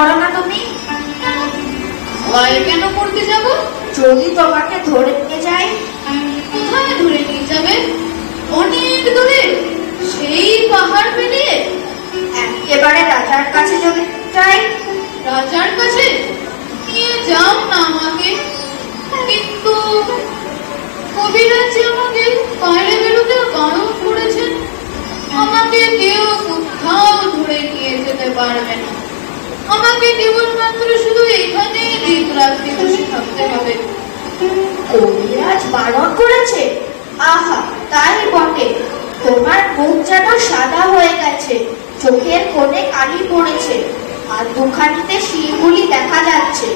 করো না তুমি? ভয় কেন করতে যাব? যদি তোমাকে ধরে নিয়ে যাই? কোথায় ধরে নিয়ে যাবে? অনেক দূরে, সেই পাহাড় পেরিয়ে? একেবারে রাজার কাছে যদি যাই? রাজার কাছে নিয়ে যাও না আমাকে, কিন্তু কবিরাজ যে আমাকে বাইরে বেরোতে বারণ করেছেন। আমাকে কেউ কোথাও ধরে নিয়ে যেতে পারবে না। আমাকে কেবলমাত্র শুধু এখানে দিন রাত্রি বসে থাকতে হবে। কবিরাজ বারণ করেছে? আহা, তাই বটে। তোমার মুখ যেন সাদা হয়ে গেছে, চোখের কোণে কালি পড়েছে, আর দুখানিতে শিরগুলি দেখা যাচ্ছে।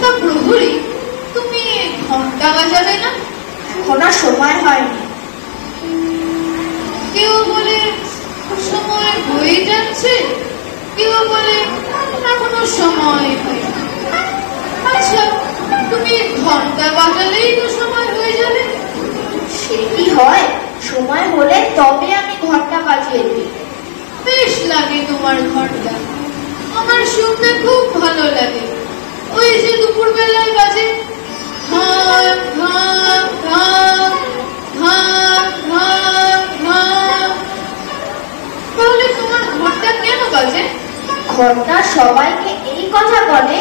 তা প্রহরী, তুমি ঘন্টা বাজাবে না? এখনো সময় হয়নি। কেউ বলে সময় হয়ে যাচ্ছে, কেউ বলে এখনো সময় হয়নি। আচ্ছা, তুমি ঘন্টা বাজালেই তো সময় হয়ে যাবে। সে কি হয়? সময় হলে তবে আমি ঘন্টা বাজিয়ে দিই। বেশ লাগে তোমার ঘন্টা, আমার শুনতে খুব ভালো লাগে। ওই যে দুপুর বেলায় বাজে ধাক ধাক ধাক ধাক ধাক ধাক। তাহলে তোমার ঘন্টা কেন বাজে? ঘন্টা সবাইকে এই কথা বলে,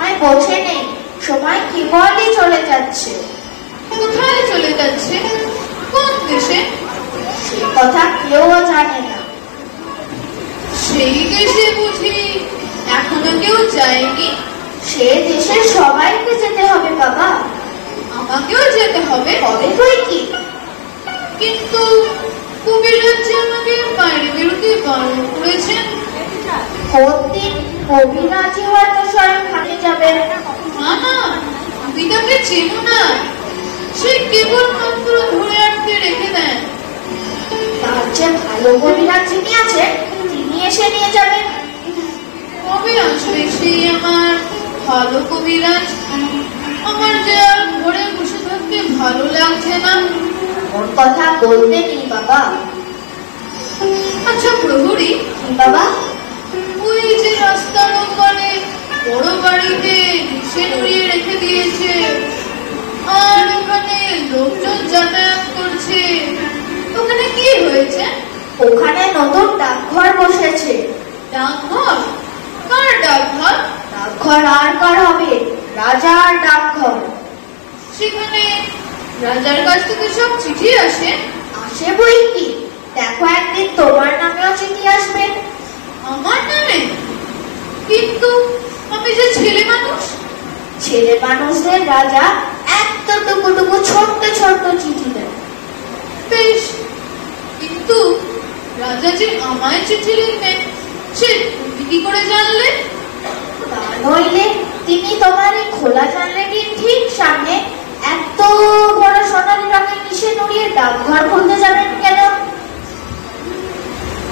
আমি বোঝে নেই। সময় কেবলই চলে যাচ্ছে। কোথায় চলে যাচ্ছে? কোন দেশে? সে কথা কেউ জানে না। সেই দেশে বুঝি এখনো কেউ যায়নি? সে দেশে সবাইকে যেতে হবে বাবা। আমাকেও যেতে হবে? হবে বই কি? কিন্তু কবিরাজ যে আমাকে বাইরে বেরোতে বারণ করেছেন। প্রতিদিন কবিরাজি হয়তো স্বয়ং হাতে যাবে। না না, তুমি তাকে চেনো না। সে কেবলমাত্র ধরে আটকে রেখে দেন। তার যে ভালো কবিরাজ যিনি আছে, তিনি এসে নিয়ে যাবেন। কবে আসবে সেই আমার ভালো কবিরাজ? আমার যে আর ঘরে বসে থাকতে ভালো লাগছে না। ওর কথা বলতে নেই বাবা। আচ্ছা প্রহরী বাবা, ওই যে রাস্তার ওপারে বড় বাড়িতে নিচে নুড়িয়ে রেখে দিয়েছে, আর ওখানে লোকজন যাতায়াত করছে, ওখানে কি হয়েছে? ওখানে নতুন ডাকঘর বসেছে। ডাকঘর? কার ডাকঘর? ডাকঘর আর কার হবে? রাজার ডাকঘর। সেখানে রাজার কাছ থেকে সব চিঠি আসে? আসে বই কি, দেখো একদিন তোমার নামেও চিঠি আসবে। আমার নামে? কিন্তু আমি যে ছেলে মানুষ। ছেলে মানুষদের রাজা এতটুকু ছোট্ট ছোট্ট চিঠি দেয়। বেশ, কিন্তু রাজা যে আমায় চিঠি লিখবেন সে তুমি কি করে জানলে? তা নইলে তিনি তোমার এই খোলা জানলাটির ঠিক সামনে এত বড় সোনালি রঙের নিচে নুড়িয়ে ডাকঘর খুলতে যাবেন কেন?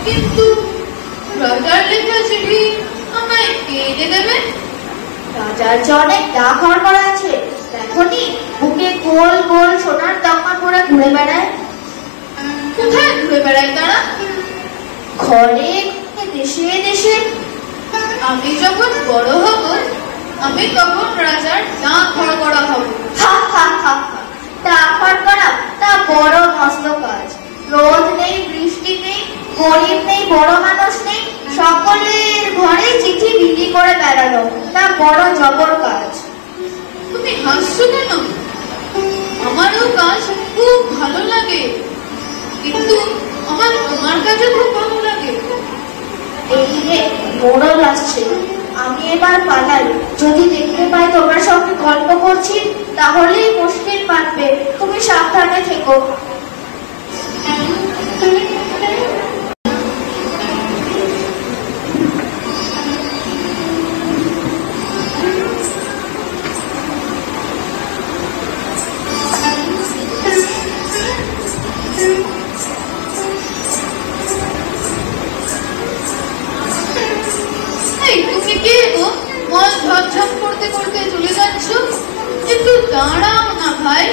কিন্তু রাজার লেখা চিঠি আমায় কে এনে দেবে? রাজার যে অনেক ডাকঘর করা আছে, দেখনি বুকে গোল গোল সোনার তকমা পরে ঘুরে বেড়ায়। কোথায় ঘুরে বেড়ায় তারা? ঘরে, দেশে দেশে। আমি যখন বড় হব, আমি তখন রাজার ডাকঘর করা হব। হা হা হা, ডাকঘর করা তা বড় মস্ত কাজ। রোদ নেই, বৃষ্টি নেই, গরিব নেই, বড় মানুষ নেই, সকলের ঘরে চিঠি বিলি করে বেড়ানো তা বড় জবর কাজ। তুমি হাসছো কেন? আমারও কাজ খুব ভালো লাগে, কিন্তু আমার তোমার কাজও খুব ভালো লাগে। এই রে, মোড়ল আসছে। আমি এবার পালাই। যদি দেখতে পাই তোমার সঙ্গে গল্প করছি, তাহলেই মুশকিল পাবে। তুমি সাবধানে থেকো। তুমি কে গো? মন ঝপঝপ করতে করতে চলে যাচ্ছ। একটু দাঁড়াও না ভাই।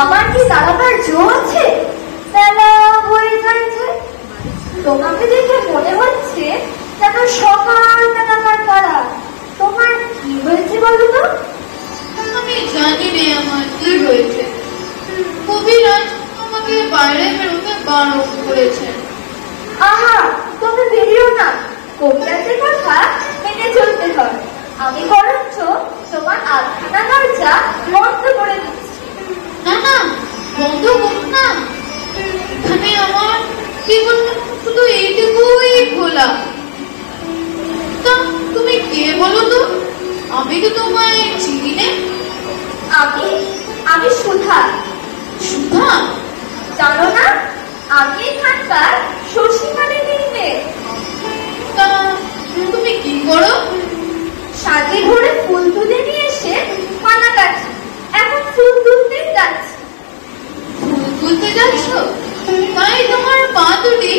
আমার কি দাঁড়াবার জো আছে? বেলা হয়ে যাচ্ছে। তোমাকে দেখে মনে হচ্ছে যেন সকাল বেলাকার তারা। তোমার কি হয়েছে বলো তো? আমি জানি রে আমার কি হয়েছে। কবিরাজ আমাকে বাইরে বেরোতে বারণ করেছেন। আহা, তুমি বেরিও না, কবিরাজের কথা মেনে চলতে হয়। আমি বরঞ্চ তোমার আধখানা দরজা বন্ধ করে দিচ্ছি। না না, বন্ধ করো না। এখানে আমার কেবল শুধু এইটুকুই খোলা। তা তুমি কে বলো তো? আমি তো তোমায় চিনি নে। আমি আমি সুধা। সুধা? জানো না, আমি এখানকার শশীমালিনীর মেয়ে। তা তুমি কি করো? সাথে ঘরে ফুল তুলে নিয়ে এসে পানা কাটছি। এখন ফুল তুলতেই যাচ্ছি। ফুল তুলতে যাচ্ছ? তাই তোমার পা দুটি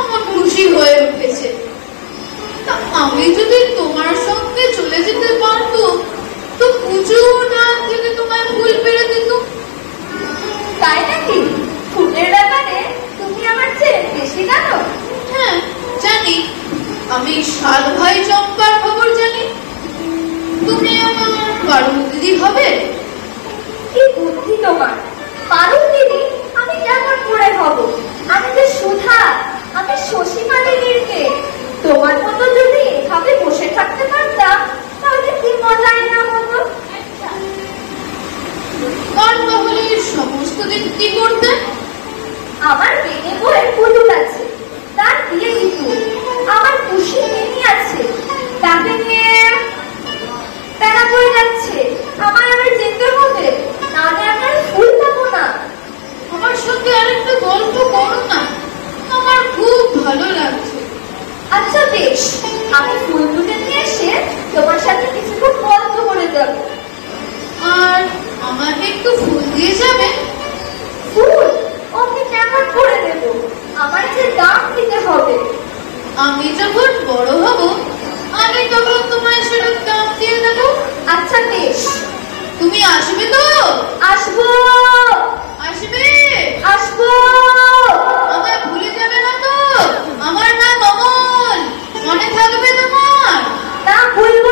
আমার খুশি হয়ে উঠেছে। তা আমি যদি তোমার সঙ্গে চলে যেতে পারতো তো প্রচুর রাত থেকে তোমায় ফুল পেরে দিত। তাই নাকি? ফুলের ব্যাপারে তুমি আমার চেয়ে বেশি জানো? হ্যাঁ জানি। আমি 7 ভাই চম্পার খবর জানি। তুমি আমার পারু দিদি হবে? কি বুদ্ধি তোমার! পারু দিদি আমি কেমন করে হব? আমি যে সুধা, আমি শশীমালিনীর মেয়ে। তোমার মতো যদি এভাবে বসে থাকতে পারতাম তাহলে কি মজাই না হতো। আর তাহলে সমস্ত দিন কি করতে? আমার বেনে বইয়ের পুতুল আছে, তার দিয়ে দিত। আমার খুশি মেনি আছে, তাকে নিয়ে প্যারা করে যাচ্ছে। আমার আবার যেতে হবে, নাহলে আমার ফুল পাবো না। আমার সঙ্গে আরেকটা গল্প করো না, আমার খুব ভালো লাগছে। আচ্ছা বেশ, আমি ফুল তুলে নিয়ে এসে তোমার সাথে কিছুক্ষণ গল্প করে যাব। আর আমাকে একটু ফুল দিয়ে যাবে? ফুল ওকে কেমন করে দেব? আমার যে দাম দিতে হবে। আমি যখন বড় হব আমি তখন তোমায় সেরকম দাম দিয়ে দেবো। আচ্ছা বেশ। তুমি আসবে তো? আসবো আসবে? আসবো। আমায় ভুলে যাবে না তো? আমার নাম অমল, মনে থাকবে তোমার? না, ভুলবো